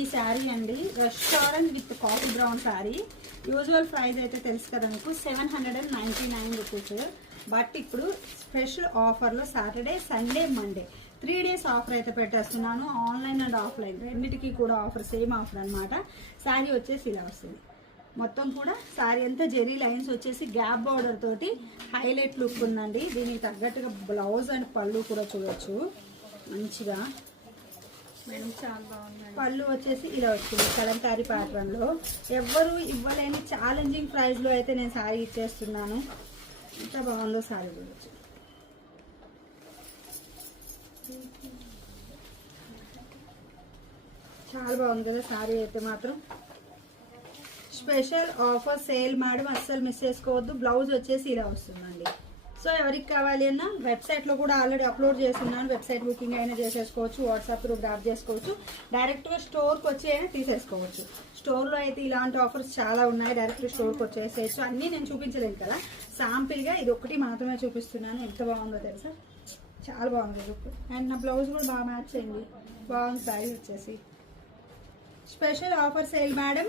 ఈ శారీ అండి restaurant with coffee brown sari. Usual price అయితే తెలుసు కదా మీకు 799 రూపీస్. బట్ ఇప్పుడు స్పెషల్ ఆఫర్లో Saturday, Sunday, Monday 3 days offer అయితే పెట్టేస్తున్నాను. ఆన్లైన్ అండ్ ఆఫ్లైన్ రెండింటికి కూడా ఆఫర్, సేమ్ ఆఫర్ అనమాట. శారీ వచ్చేసి ఇలా వస్తుంది. మొత్తం కూడా శారీ అంతా జెరీ లైన్స్ వచ్చేసి గ్యాప్ బార్డర్ తోటి హైలైట్ లుక్ ఉందండి. దీనికి తగ్గట్టుగా బ్లౌజ్ అండ్ పళ్ళు కూడా చూడొచ్చు మంచిగా. చాలా బాగుంది. పళ్ళు వచ్చేసి ఇలా వచ్చింది కలంకారీ ప్యాటర్న్ లో. ఎవ్వరు ఇవ్వలేని ఛాలెంజింగ్ ప్రైస్ లో అయితే నేను శారీ ఇచ్చేస్తున్నాను. ఎంత బాగుందో శారీ చూడొచ్చు. చాలా బాగుంది కదా శారీ అయితే మాత్రం. స్పెషల్ ఆఫర్ సేల్ మేడం, అస్సలు మిస్ చేసుకోవద్దు. బ్లౌజ్ వచ్చేసి ఇలా వస్తుందండి. సో ఎవరికి కావాలి అన్నా వెబ్సైట్లో కూడా ఆల్రెడీ అప్లోడ్ చేస్తున్నాను. వెబ్సైట్ బుకింగ్ అయినా చేసేసుకోవచ్చు, వాట్సాప్ త్రూ గ్రాప్ చేసుకోవచ్చు, డైరెక్ట్గా స్టోర్కి వచ్చి అయినా తీసేసుకోవచ్చు. స్టోర్లో అయితే ఇలాంటి ఆఫర్స్ చాలా ఉన్నాయి. డైరెక్ట్గా స్టోర్కి వచ్చేసేయచ్చు. అన్నీ నేను చూపించలేను కదా, శాంపిల్గా ఇది ఒకటి మాత్రమే చూపిస్తున్నాను. ఎంత బాగుందో తెలుసా, చాలా బాగుంది లుక్. అండ్ నా బ్లౌజ్ కూడా బాగా మ్యాచ్ అయింది, బాగుంది శారీ వచ్చేసి. Special offer sale madam,